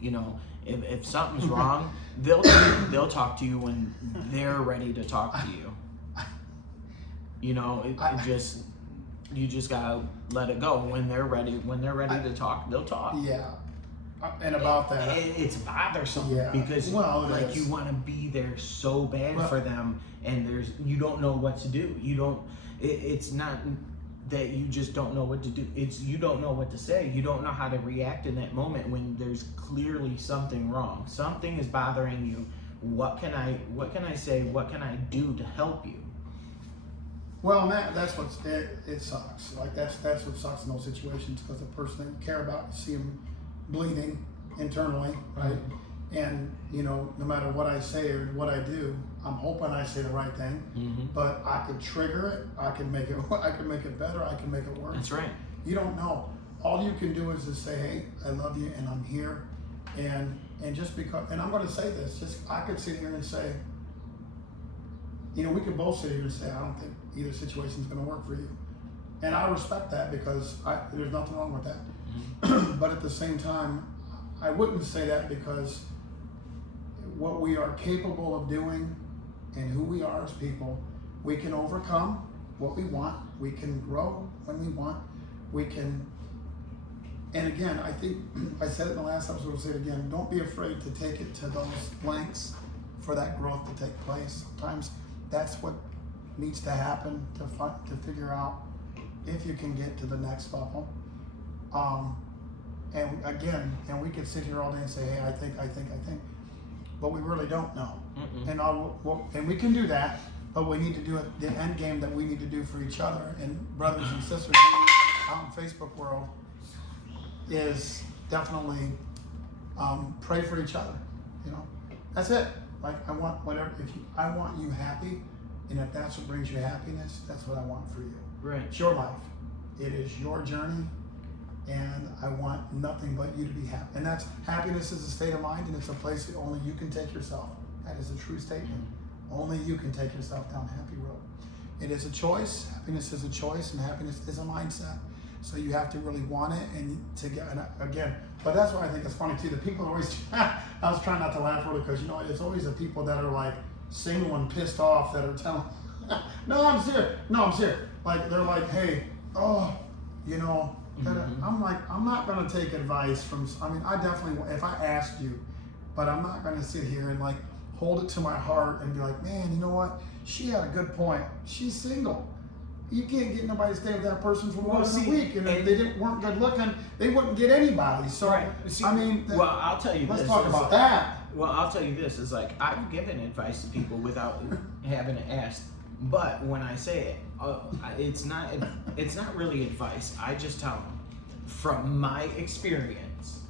if something's wrong, they'll talk to you when they're ready to talk to you. You just gotta let it go. When they're ready to talk, they'll talk. Yeah. And about that, it's bothersome, because you want to be there so bad for them, and you don't know what to do. It's not that you just don't know what to do. It's you don't know what to say. You don't know how to react in that moment when there's clearly something wrong. Something is bothering you. What can I say? What can I do to help you? Well, that's it sucks. Like that's what sucks in those situations, because the person that you care about, you see them bleeding internally, right? And no matter what I say or what I do, I'm hoping I say the right thing. Mm-hmm. But I could trigger it. I can make it better. I can make it worse. That's right. You don't know. All you can do is just say, "Hey, I love you, and I'm here." And just because, and I'm going to say this, I could sit here and say, we could both sit here and say, I don't think either situation is going to work for you. And I respect that, because there's nothing wrong with that. Mm-hmm. But at the same time, I wouldn't say that, because what we are capable of doing and who we are as people, we can overcome what we want. We can grow when we want. We can, And again, I think I said it in the last episode, I'll say it again, don't be afraid to take it to those lengths for that growth to take place. Sometimes that's what needs to happen to figure out if you can get to the next level. And again, and we could sit here all day and say, hey, I think, but we really don't know. And we can do that, but we need to do it, the end game that we need to do for each other and brothers and sisters out in Facebook world is definitely pray for each other. You know, that's it. Like I want I want you happy, and if that's what brings you happiness, that's what I want for you. Right. It's your life. It is your journey, and I want nothing but you to be happy. And that's happiness is a state of mind, and it's a place that only you can take yourself. That is a true statement. Only you can take yourself down a happy road. It is a choice. Happiness is a choice, and happiness is a mindset. So you have to really want it, and to get, and again, but that's why I think it's funny too. The people always, I was trying not to laugh really because, you know, it's always the people that are like single and pissed off that are telling, no, I'm serious. Like, they're like, hey, oh, you know, I'm like, I'm not going to take advice from, I mean, I definitely, if I asked you, but I'm not going to sit here and like hold it to my heart and be like, man, you know what? She had a good point. She's single. You can't get nobody to stay with that person for more than a week. And if they weren't good looking, they wouldn't get anybody. So, Right. See, I mean, well, I'll tell you let's this. talk about that. Well, I'll tell you this, is like, I've given advice to people without having to ask. But when I say it, it's not really advice. I just tell them from my experience.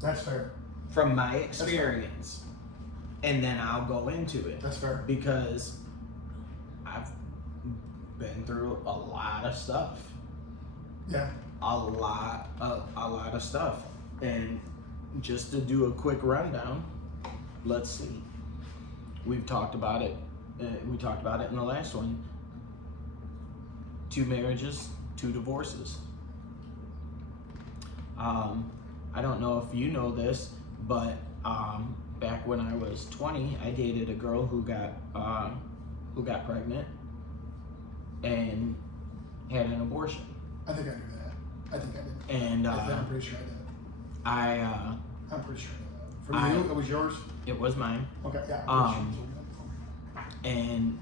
That's fair. From my experience. And then I'll go into it. That's fair. Because I've been through a lot of stuff. Yeah. A lot of stuff. And just to do a quick rundown, let's see. We've talked about it. We talked about it in the last one. 2 marriages, 2 divorces. I don't know if you know this, but back when I was 20, I dated a girl who got pregnant and had an abortion. I think I knew that. I think I did. And I'm pretty sure I did. I'm pretty sure I did. For you, it was yours? It was mine. Okay, yeah. And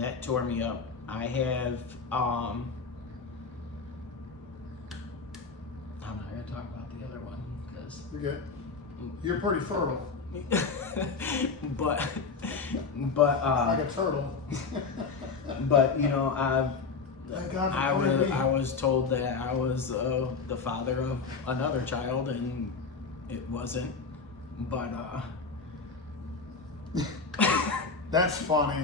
that tore me up. I have I'm not gonna talk about the other one because You're good. You're pretty fertile. but Like a turtle. but you know, Thank God for I playing was told that I was the father of another child, and it wasn't. But that's funny.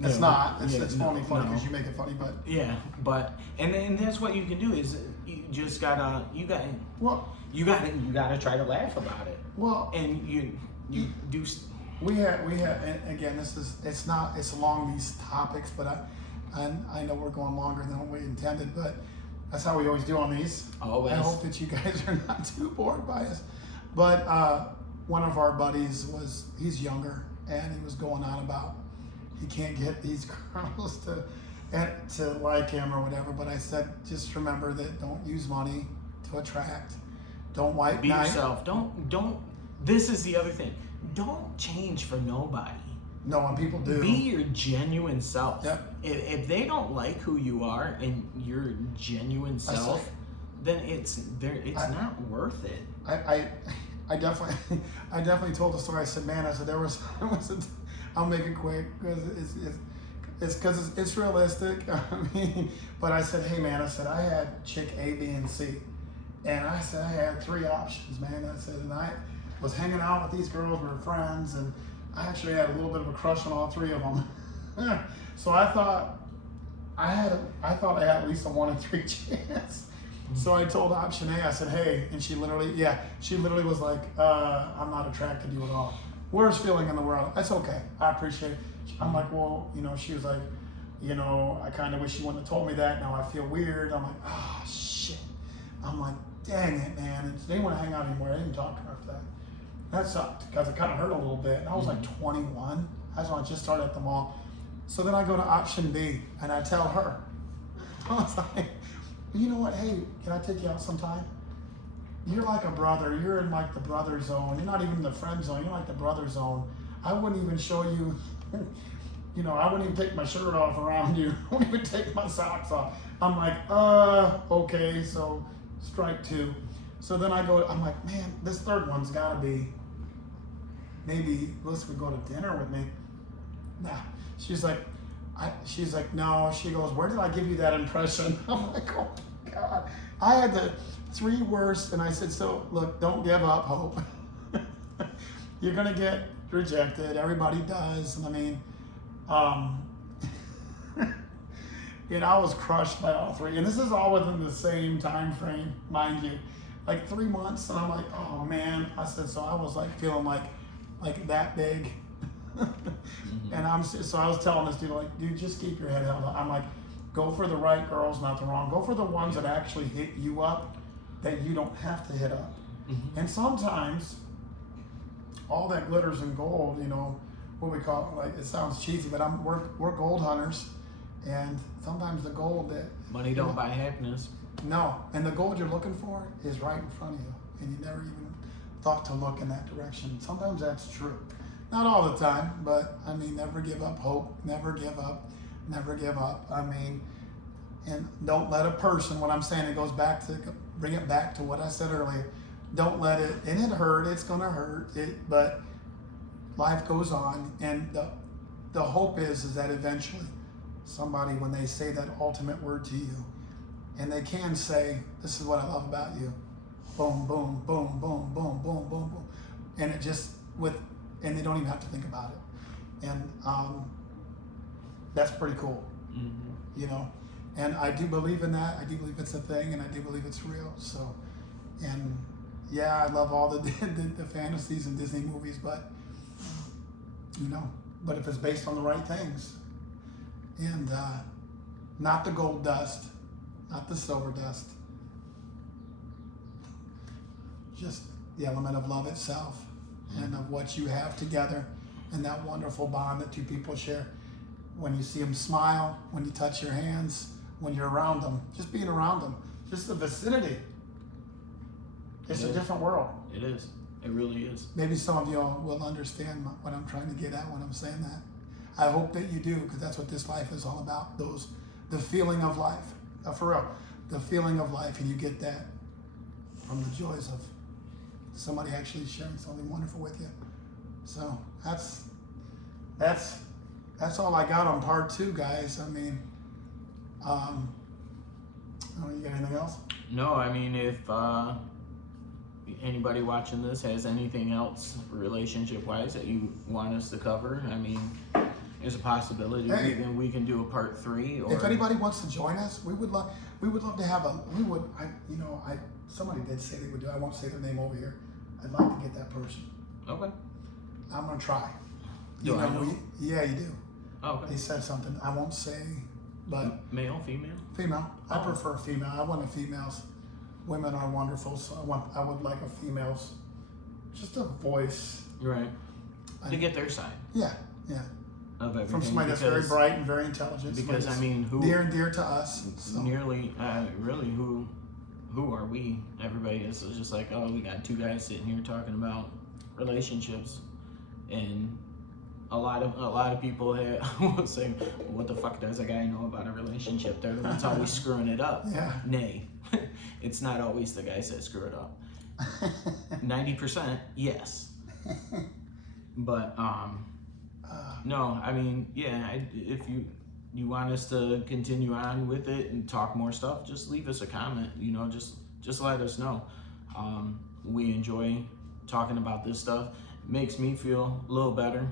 It's No, not. It's yeah, funny no. because you make it funny, but yeah, but and that's what you can do is you just gotta well, you gotta try to laugh about it, well, and you do. we had, and again, it's along these topics, but I know we're going longer than we intended, but that's how we always do on these. Always. I hope that you guys are not too bored by us. But one of our buddies he's younger, and he was going on about he can't get these girls to like him or whatever. But I said, just remember that don't use money to attract. Don't white Be knight. yourself. Don't. This is the other thing. Don't change for nobody. No, when people do. Be your genuine self. Yep. If they don't like who you are and your genuine self, then it's not worth it. I definitely told the story. I said, man, I'll make it quick because it's realistic. I mean, but I said, hey man, I had chick A, B, and C, and I said I had 3 options, man. I said, and I was hanging out with these girls, we were friends, and I actually had a little bit of a crush on all 3 of them. So I thought I had at least a 1 in 3 chance. So I told option A, I said, hey, and she literally was like, I'm not attracted to you at all. Worst feeling in the world. That's okay. I appreciate it. I'm like, well, you know, she was like, you know, I kind of wish you wouldn't have told me that. Now I feel weird. I'm like, oh, shit. I'm like, dang it, man. And they didn't want to hang out anymore. I didn't talk to her after that. That sucked because it kind of hurt a little bit. And I was like 21. I just started at the mall. So then I go to option B and I tell her, I was like, you know what? Hey, can I take you out sometime? You're like a brother. You're in like the brother zone. You're not even in the friend zone. You're like the brother zone. I wouldn't even show you, you know, I wouldn't even take my shirt off around you. I wouldn't even take my socks off. I'm like, okay, so strike two. So then I'm like, man, this third one's gotta be, maybe Liz would go to dinner with me. Nah, she's like, no, she goes, where did I give you that impression? I'm like, oh my God. I had the three worst, and I said, so look, don't give up hope. You're gonna get rejected, everybody does, and I mean, and I was crushed by all three, and this is all within the same time frame, mind you, like 3 months, and I'm like, oh man, I said, so I was like feeling like that big. And so I was telling this dude, like, dude, just keep your head held up. I'm like, go for the right girls, not the wrong. Go for the ones that actually hit you up, that you don't have to hit up. And sometimes all that glitters and gold, you know, what we call it, like, it sounds cheesy, but we're gold hunters, and sometimes the gold that money don't buy happiness. No, and the gold you're looking for is right in front of you, and you never even thought to look in that direction. Sometimes that's true. Not all the time, but I mean, never give up hope, never give up, never give up. I mean, and don't let a person, what I'm saying, it goes back to, bring it back to what I said earlier. Don't let it, and it hurt, it's gonna hurt, but life goes on, and the hope is that eventually somebody, when they say that ultimate word to you, and they can say, this is what I love about you, boom, boom, boom, boom, boom, boom, boom, boom, and it just, and they don't even have to think about it. And that's pretty cool, you know. And I do believe in that. I do believe it's a thing, and I do believe it's real. So, and yeah, I love all the fantasies and Disney movies, but, you know, but if it's based on the right things, and not the gold dust, not the silver dust, just the element of love itself, and of what you have together, and that wonderful bond that two people share. When you see them smile, when you touch your hands, when you're around them, just being around them, just the vicinity. It's a different world. It is. It really is. Maybe some of y'all will understand what I'm trying to get at when I'm saying that. I hope that you do, because that's what this life is all about. The feeling of life, for real, the feeling of life, and you get that from the joys of somebody actually sharing something wonderful with you. So that's all I got on part 2, guys. I mean, oh, you got anything else? No, I mean, if anybody watching this has anything else relationship-wise that you want us to cover, I mean, there's a possibility we can do a part 3. Or if anybody wants to join us, we would love to have somebody did say they would do. I won't say their name over here. I'd like to get that person. Okay. I'm gonna try. Do I know? Yeah, you do. Oh, okay. They said something. I won't say, but male, female. Female. I prefer female. I want a females. Women are wonderful, so I would like a female's, just a voice. Right. To get their side. Yeah. Of everything. From somebody that's very bright and very intelligent. Because I mean, who near and dear to us. So. Nearly, really, who are we? Everybody is just like, oh, we got 2 guys sitting here talking about relationships, and a lot of people will say, well, what the fuck does a guy know about a relationship? They're the ones always screwing it up. Yeah. Nay, it's not always the guys that screw it up. 90%, yes. But no, I mean, yeah. If you want us to continue on with it and talk more stuff, just leave us a comment. You know, just let us know. We enjoy talking about this stuff. Makes me feel a little better.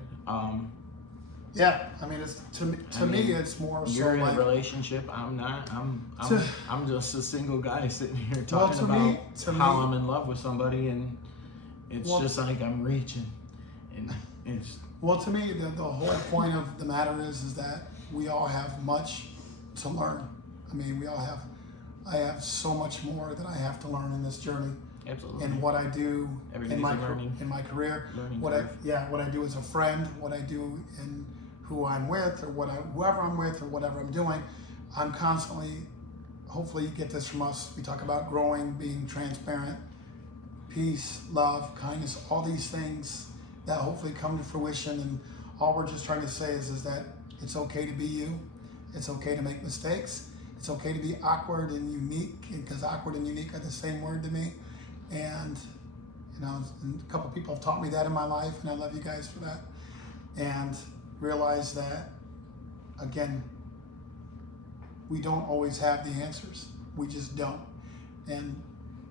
Yeah, I mean, it's to me, it's more so you're in like a relationship. I'm not. I'm just a single guy sitting here talking about how I'm in love with somebody, and it's just like I'm reaching, and it's. Well, to me, the whole point of the matter is that we all have much to learn. I mean, I have so much more that I have to learn in this journey. Absolutely. And what I do in my career, what I do as a friend, what I do in who I'm with, or whoever I'm with, or whatever I'm doing, I'm constantly hopefully you get this from us. We talk about growing, being transparent, peace, love, kindness, all these things that hopefully come to fruition. And all we're just trying to say is that it's okay to be you. It's okay to make mistakes. It's okay to be awkward and unique, because awkward and unique are the same word to me. And a couple people have taught me that in my life, and I love you guys for that. And realize that, again, we don't always have the answers. We just don't. And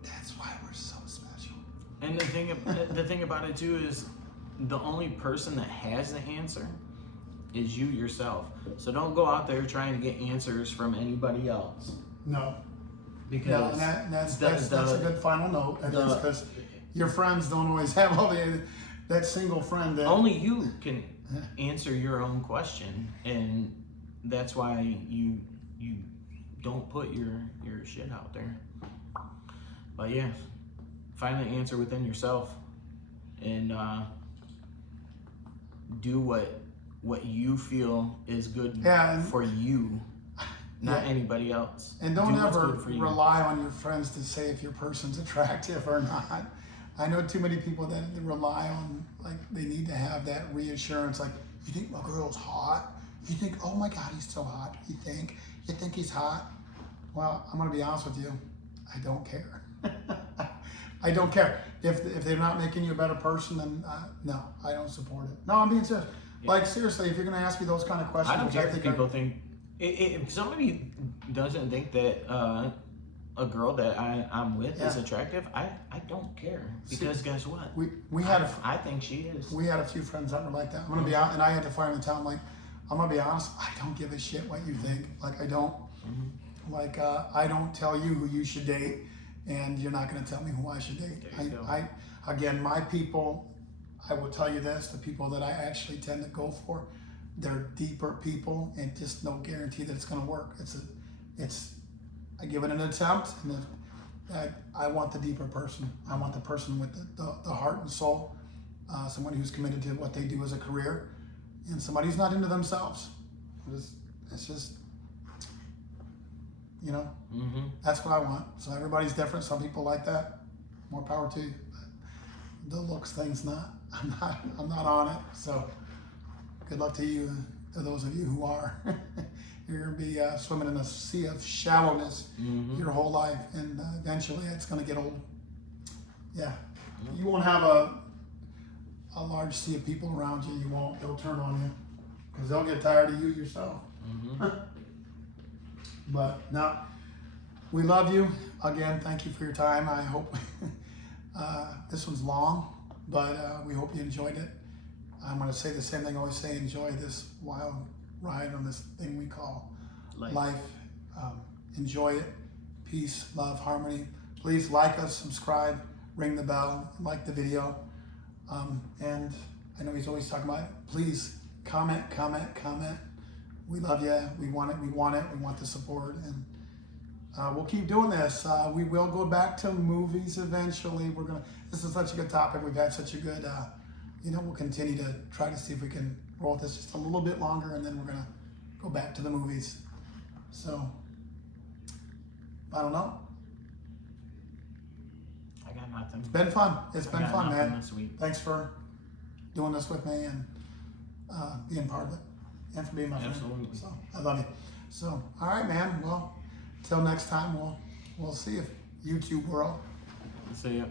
that's why we're so special. And the thing about it too is the only person that has the answer is you yourself. So don't go out there trying to get answers from anybody else. No. Because that's a good final note. Because your friends don't always have all that single friend that only you can answer your own question, and that's why you don't put your shit out there. But yeah, find the answer within yourself, and do what you feel is good for you, not anybody else. And don't ever rely on your friends to say if your person's attractive or not. I know too many people that rely on, like, they need to have that reassurance, like, you think my girl's hot? You think, oh my God, he's so hot. You think he's hot? Well, I'm gonna be honest with you, I don't care. I don't care. If they're not making you a better person, then no, I don't support it. No, I'm being serious. Yeah. Like, seriously, if you're gonna ask me those kind of questions, I don't care if people think, if somebody doesn't think that a girl that I'm with is attractive, I don't care, because guess what? We had I think she is. We had a few friends that were like that. I'm gonna be honest, and I had to finally tell them, like, I'm gonna be honest, I don't give a shit what you think. Like, I don't. Like, I don't tell you who you should date, and you're not gonna tell me who I should date. Again, my people, I will tell you this: the people that I actually tend to go for, they're deeper people, and just no guarantee that it's gonna work. I give it an attempt, and I want the deeper person. I want the person with the heart and soul, somebody who's committed to what they do as a career, and somebody who's not into themselves. It's just, that's what I want. So everybody's different. Some people like that. More power to you. But the looks thing's not. I'm not on it. So good luck to you, to those of you who are. You're going to be swimming in a sea of shallowness your whole life, and eventually it's going to get old. Yeah. You won't have a large sea of people around you. You won't. They'll turn on you because they'll get tired of you yourself. But now, we love you. Again, thank you for your time. I hope this one's long, but we hope you enjoyed it. I'm going to say the same thing I always say: enjoy this wild ride on this thing we call life. Enjoy it. Peace, love, harmony. Please like us, subscribe, ring the bell, like the video. And I know he's always talking about it. Please comment. We love you. We want it. We want the support, and we'll keep doing this. We will go back to movies eventually. This is such a good topic. We've had such a good, we'll continue to try to see if we can roll this just a little bit longer, and then we're gonna go back to the movies. So, I don't know. I got nothing. It's been fun. It's been fun, man. This week. Thanks for doing this with me and being part of it, and for being my friend. Absolutely. So I love you. So, all right, man. Well, till next time, we'll see you, YouTube world. See ya.